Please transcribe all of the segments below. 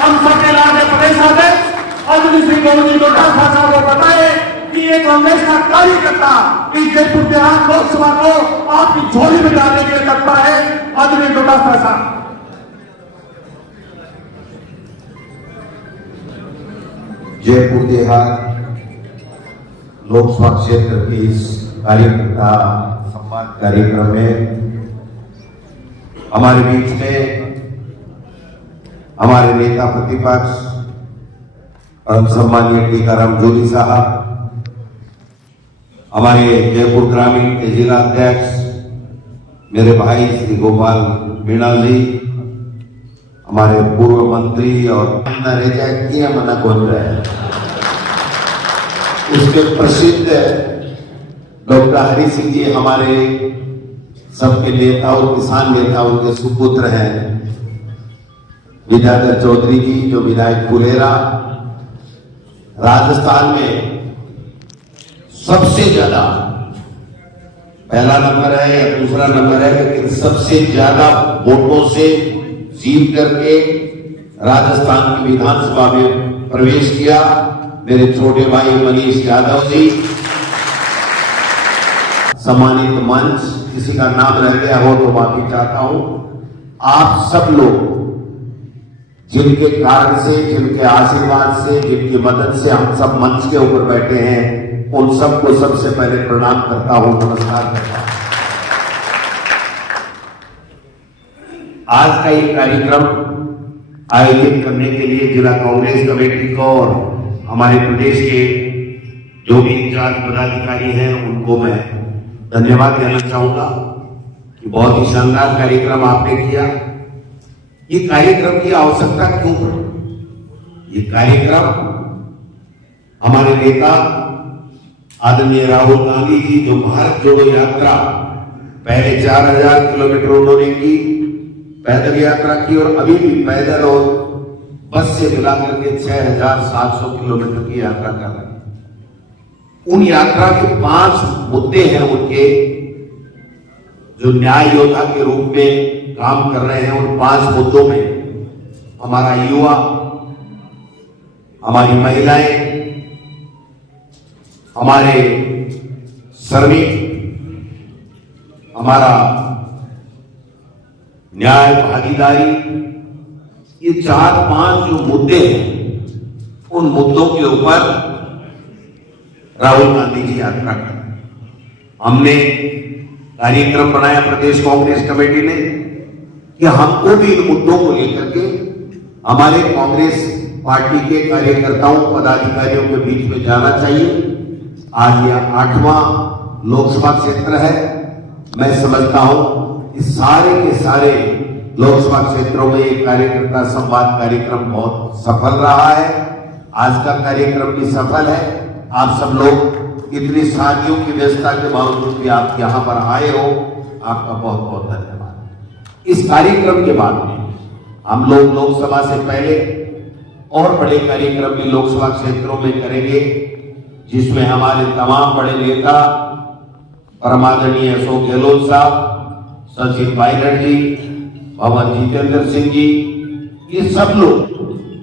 हम सबके लाने प्रदेश अध्यक्ष अजय सिंह गोविंद डोटासरा साहब को बताए कि ये कांग्रेस का कार्यकर्ता इस जयपुर बिहार लोकसभा को आपकी झोली में डालने के लिए तत्पर है। अजय डोटासरा साहब। जयपुर देहात लोकसभा क्षेत्र के इस कार्यकर्ता सम्मान कार्यक्रम में हमारे बीच में हमारे नेता प्रतिपक्ष परम सम्मानीय टीकाराम जूली साहब, हमारे जयपुर ग्रामीण के जिला अध्यक्ष मेरे भाई श्री गोपाल मीणा जी, हमारे पूर्व मंत्री और मना कौन रहे हैं उसके प्रसिद्ध डॉक्टर हरि सिंह जी, हमारे सबके नेता और किसान नेता, उनके सुपुत्र हैं विद्याधर चौधरी जी जो विधायक फुलेरा। राजस्थान में सबसे ज्यादा पहला नंबर है या दूसरा नंबर है, लेकिन सबसे ज्यादा वोटों से जीत करके राजस्थान की विधानसभा में प्रवेश किया मेरे छोटे भाई मनीष यादव जी। सम्मानित मंच, किसी का नाम रह गया हो तो माफी चाहता हूं। आप सब लोग जिनके कारण से, जिनके आशीर्वाद से, जिनकी मदद से हम सब मंच के ऊपर बैठे हैं, उन सबको सबसे पहले प्रणाम करता हूं, नमस्कार करता हूं। आज का ये कार्यक्रम आयोजित करने के लिए जिला कांग्रेस कमेटी को और हमारे प्रदेश के जो भी इंचार्ज पदाधिकारी हैं उनको मैं धन्यवाद देना चाहूंगा कि बहुत ही शानदार कार्यक्रम आपने किया। ये कार्यक्रम की आवश्यकता क्यों पड़ी? ये कार्यक्रम हमारे नेता आदरणीय राहुल गांधी जी जो भारत जोड़ो यात्रा पहले 4000 किलोमीटर उन्होंने की, पैदल यात्रा की, और अभी भी पैदल और बस से मिलाकर के 6700 किलोमीटर की यात्रा कर रहे हैं। उन यात्रा के 5 मुद्दे हैं उनके, जो न्याय योद्धा के रूप में काम कर रहे हैं। उन 5 मुद्दों में हमारा युवा, हमारी महिलाएं, हमारे श्रमिक, हमारा न्याय भागीदारी, ये 4-5 जो मुद्दे हैं, उन मुद्दों के ऊपर राहुल गांधी जी यात्रा कर। हमने कार्यक्रम बनाया प्रदेश कांग्रेस कमेटी ने कि हमको भी इन मुद्दों को लेकर के हमारे कांग्रेस पार्टी के कार्यकर्ताओं, पदाधिकारियों के बीच में जाना चाहिए। आज यह 8वां लोकसभा क्षेत्र है। मैं समझता हूं कि सारे के सारे लोकसभा क्षेत्रों में ये कार्यकर्ता संवाद कार्यक्रम बहुत सफल रहा है। आज का कार्यक्रम भी सफल है। आप सब लोग इतनी शादियों की व्यवस्था के बावजूद भी आप यहां पर आए हो, आपका बहुत बहुत धन्यवाद। इस कार्यक्रम के बाद में हम लोग लोकसभा से पहले और बड़े कार्यक्रम भी लोकसभा क्षेत्रों में करेंगे, जिसमें हमारे तमाम बड़े नेता परमादरणीय अशोक गहलोत साहब, सचिन पायलट जी, भवन जितेंद्र सिंह जी, ये सब लोग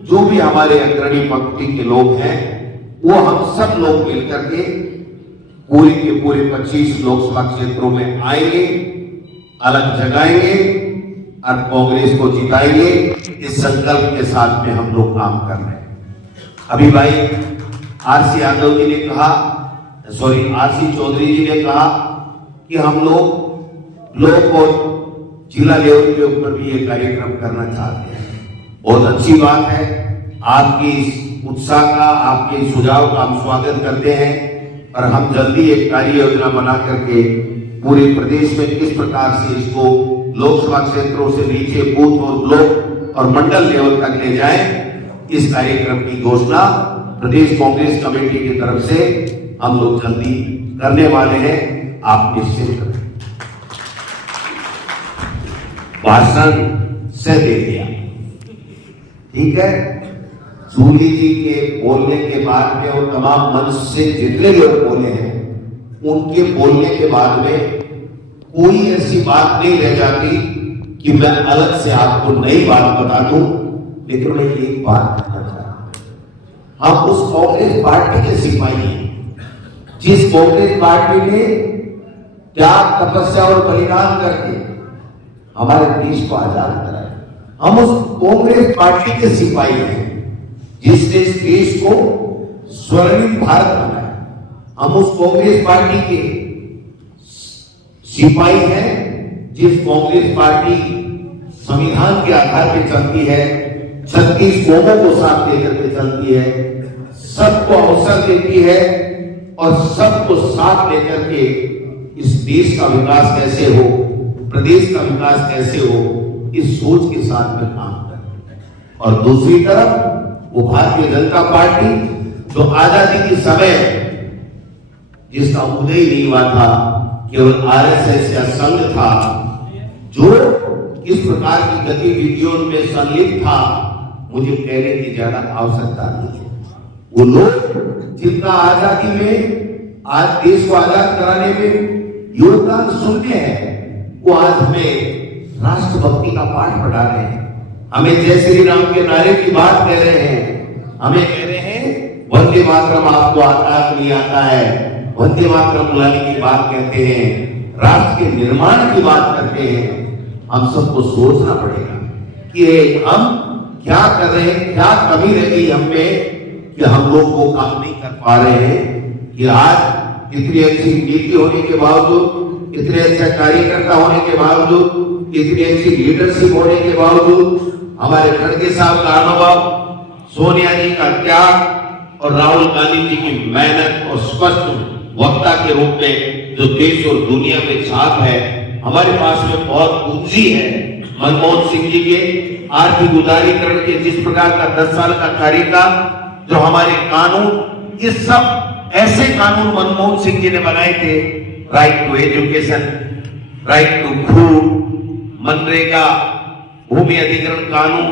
जो भी हमारे अग्रणी पंक्ति के लोग हैं, वो हम सब लोग मिलकर के पूरी के पूरे 25 लोकसभा क्षेत्रों में आएंगे, अलग जगाएंगे और कांग्रेस को जिताएंगे। इस संकल्प के साथ में हम लोग काम कर रहे हैं। अभी भाई आरसी यादव जी ने कहा, आरसी चौधरी जी ने कहा कि हम लोग ब्लॉक और जिला लेवल के ऊपर भी ये कार्यक्रम करना चाहते हैं। बहुत अच्छी बात है। आपकी इस उत्साह का, आपके सुझाव का हम स्वागत करते हैं और हम जल्दी एक कार्य योजना बना करके पूरे प्रदेश में किस प्रकार से इसको लोकसभा क्षेत्रों से नीचे बूथ और ब्लॉक और मंडल लेवल तक ले जाएं, इस कार्यक्रम की घोषणा प्रदेश कांग्रेस कमेटी की तरफ से हम लोग जल्दी करने वाले हैं। आप निश्चित करें। भाषण से दे दिया, ठीक है। सूली जी के बोलने के बाद में और तमाम मंच से जितने लोग बोले हैं, उनके बोलने के बाद में कोई ऐसी बात नहीं रह जाती कि मैं अलग से आपको नई बात बता दूं। लेकिन मैं एक बात कहना चाह रहा हूं, हम उस कांग्रेस पार्टी के सिपाही हैं जिस कांग्रेस पार्टी ने त्याग, तपस्या और बलिदान करके हमारे देश को आजाद कराया। हम उस कांग्रेस पार्टी के सिपाही हैं जिसने इस देश को स्वर्णिम भारत बनाया। हम उस कांग्रेस पार्टी के सिपाही हैं जिस कांग्रेस पार्टी संविधान के आधार पर चलती है, 36 कौमों को साथ लेकर के चलती है, सबको अवसर देती है और सबको साथ लेकर के इस देश का विकास कैसे हो, प्रदेश का विकास कैसे हो, इस सोच के साथ में काम कर। और दूसरी तरफ वो भारतीय जनता पार्टी जो आजादी के समय जिसका उदय ही नहीं हुआ था, केवल आरएसएस या संघ था, जो किस प्रकार की गतिविधियों में संलिप्त था, मुझे कहने की ज्यादा आवश्यकता नहीं है। वो लोग जिनका आजादी में, आज देश को आजाद कराने में योगदान शून्य है, वो आज हमें राष्ट्रभक्ति का पाठ पढ़ा रहे हैं, हमें जय श्री राम के नारे की बात कह रहे हैं, हमें कह रहे हैं वंदे मातरम आपको आता नहीं आता है, वंदे मातरम बुलाने की बात कहते हैं, राष्ट्र के निर्माण की बात करते हैं। हम सबको सोचना पड़ेगा कि हम क्या कर रहे हैं, क्या कमी रह गई हम में कि हम लोग वो काम नहीं कर पा रहे हैं कि आज इतनी अच्छी नीति होने के बावजूद, इतने अच्छे कार्यकर्ता होने के बावजूद, इतनी अच्छी लीडरशिप होने के बावजूद हमारे खड़गे साहब का अनुभव, सोनिया जी का त्याग और राहुल गांधी जी की मेहनत और स्पष्ट वक्ता के रूप में जो देश और दुनिया में छाप है, हमारे पास में बहुत पूंजी है। मनमोहन सिंह जी के आर्थिक उदारीकरण के जिस प्रकार का 10 साल का कार्यकाल, जो हमारे कानून, ये सब ऐसे कानून मनमोहन सिंह जी ने बनाए थे, right to education, right to food, MNREGA, भूमि अधिग्रहण कानून,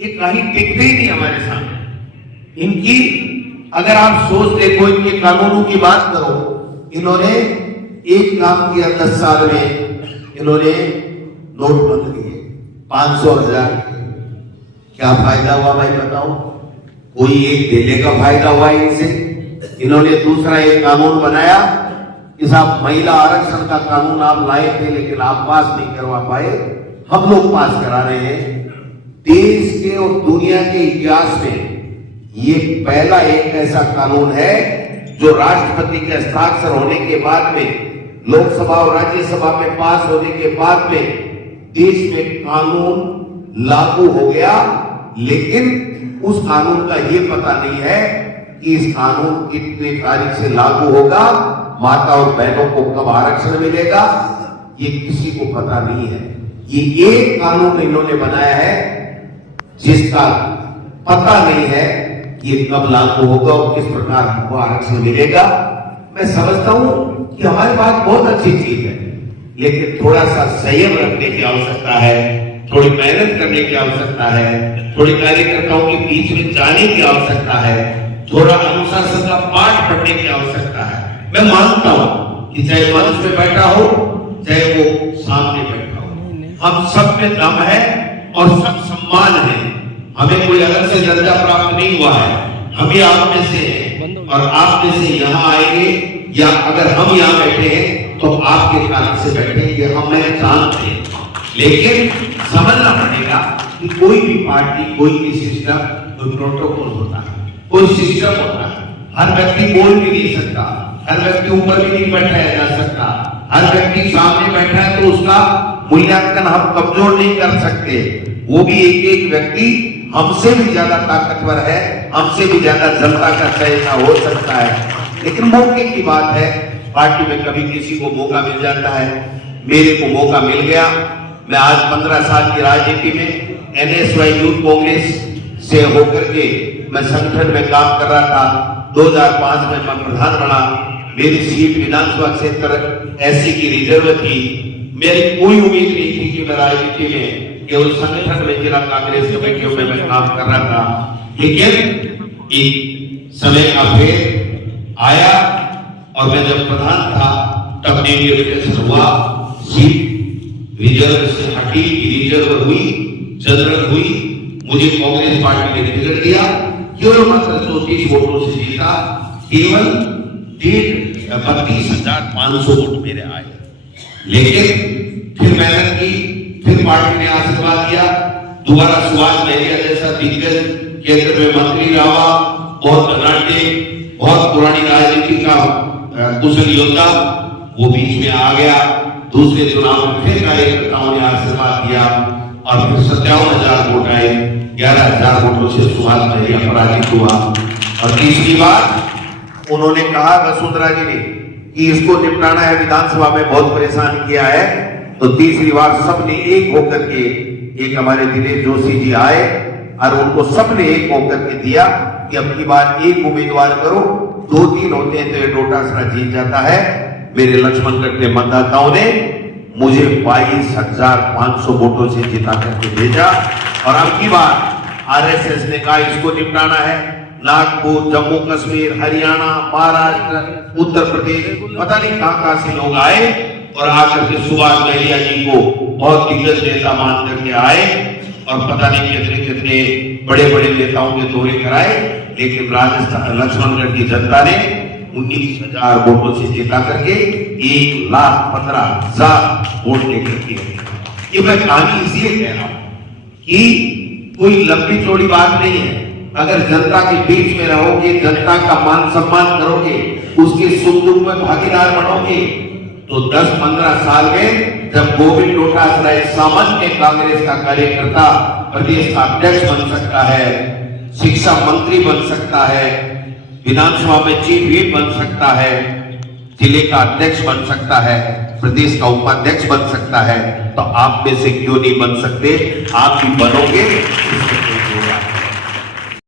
ये कहीं टिकते ही नहीं हमारे सामने। इनकी अगर आप सोच देखो, इनके कानूनों की बात करो, इन्होंने एक काम किया 10 साल में, इन्होंने नोट बंद किए 500,000। क्या फायदा हुआ भाई बताओ? कोई एक देने का फायदा हुआ इनसे? इन्होंने दूसरा एक कानून बनाया कि साहब महिला आरक्षण का कानून आप लाए थे लेकिन आप पास नहीं करवा पाए, हम लोग पास करा रहे हैं। देश के और दुनिया के इतिहास में ये पहला एक ऐसा कानून है जो राष्ट्रपति के हस्ताक्षर होने के बाद में, लोकसभा और राज्यसभा में पास होने के बाद में देश में कानून लागू हो गया। लेकिन उस कानून का ये पता नहीं है कि इस कानून कितने तारीख से लागू होगा, माता और बहनों को कब आरक्षण मिलेगा, ये किसी को पता नहीं है। ये एक कानून इन्होंने बनाया है जिसका पता नहीं है कि ये कब लागू होगा और किस प्रकार हमको आरक्षण मिलेगा। मैं समझता हूं कि हमारे पास बहुत अच्छी चीज है, लेकिन थोड़ा सा संयम रखने की आवश्यकता है, थोड़ी मेहनत करने की आवश्यकता है, थोड़ी कार्यकर्ताओं के बीच में जाने की आवश्यकता है, थोड़ा अनुशासन का पाठ पढ़ने की आवश्यकता है। मैं मानता हूं कि चाहे मंच पे बैठा हो, चाहे वो सामने बैठा हो, हम सब में दम है और सब सम्मान है। हमें कोई अलग से दर्जा प्राप्त नहीं हुआ है, हम ही आप में से हैं और आप में से यहाँ आएंगे, या अगर हम यहाँ बैठे हैं तो आपके कारण से बैठेंगे, हम मैं जानते हैं। लेकिन समझना पड़ेगा कि कोई भी पार्टी, कोई भी सिस्टम, कोई प्रोटोकॉल होता है, कोई सिस्टम होता है। हर व्यक्ति बोल भी नहीं सकता, हर व्यक्ति ऊपर भी नहीं बैठाया जा सकता, हर व्यक्ति सामने बैठा है तो उसका मूल्यांकन हम कमजोर नहीं कर सकते। वो भी एक एक व्यक्ति हमसे भी ज्यादा ताकतवर है, हमसे भी ज्यादा जनता का चहेता हो सकता है। लेकिन मौके की बात है, पार्टी में कभी किसी को मौका मिल जाता है, मेरे को मौका मिल गया। मैं आज 15 साल की राजनीति में NSY यूथ कांग्रेस से होकर के मैं संगठन में काम कर रहा था। 2005 में मैं प्रधान बना, मेरी सीट विधानसभा क्षेत्र SC की रिजर्व थी। मेरी कोई उम्मीद नहीं थी कि मैं राजनीति में, केवल संगठन में, जिला कांग्रेस कमेटियों में मैं काम कर रहा था। लेकिन एक समय का फेर आया और मैं जब प्रधान था तब डेप्यूटेशन हुआ, सीट रिजर्व से हटी, रिजर्व हुई, जनरल हुई, मुझे कांग्रेस पार्टी ने टिकट दिया, केवल मात्र 34 वोटों से जीता, केवल 32,500 वोट मेरे आए। लेकिन फिर मेहनत की, फिर पार्टी ने आशीर्वाद दिया, दोबारा सुभाष महरिया जैसा दिग्गज केंद्र में मंत्री रहा, बहुत धनाढ्य, बहुत पुरानी राजनीति का कुशल योद्धा, वो बीच में आ गया। दूसरे चुनाव में फिर कार्यकर्ताओं ने आशीर्वाद दिया और फिर 57,000 वोट आए, 11,000 वोटों से सुभाष महरिया पराजित हुआ। और तीसरी बार उन्होंने कहा वसुंधरा जी ने कि इसको निपटाना है, विधानसभा में बहुत परेशान किया है, तो तीसरी बार सबने एक होकर के, एक हमारे दिनेश जोशी जी आए और उनको सबने एक होकर के दिया कि अब की बार एक उम्मीदवार करो, 2-3 होते हैं तो ये डोटासरा जीत जाता है। मेरे लक्ष्मणगढ़ के मतदाताओं ने मुझे 22,500 वोटों से जिता करके भेजा और अब की बार आरएसएस ने कहा इसको निपटाना है। नागपुर, जम्मू कश्मीर, हरियाणा, महाराष्ट्र, उत्तर प्रदेश, पता नहीं कहां से लोग आए और आकर के सुभाष महरिया जी को बहुत दिग्गज नेता मान करके आए और पता नहीं कितने कितने बड़े बड़े नेताओं के दौरे कराए। लेकिन राजस्थान लक्ष्मणगढ़ की जनता ने 19,000 वोटों से जीता करके 1,15,000 वोट लेकर के, ये मैं कहानी इसलिए कह रहा हूं कि कोई लंबी चौड़ी बात नहीं है। अगर जनता के बीच में रहोगे, जनता का मान सम्मान करोगे, उसके सुख दुख में भागीदार बनोगे, तो 10-15 साल में जब गोविंद डोटासरा सामान्य कांग्रेस का कार्यकर्ता प्रदेश का अध्यक्ष बन सकता है, शिक्षा मंत्री बन सकता है, विधानसभा में चीफ व्हिप बन सकता है, जिले का अध्यक्ष बन सकता है, प्रदेश का उपाध्यक्ष बन सकता है, तो आप में से क्यों नहीं बन सकते? आप भी बनोगे।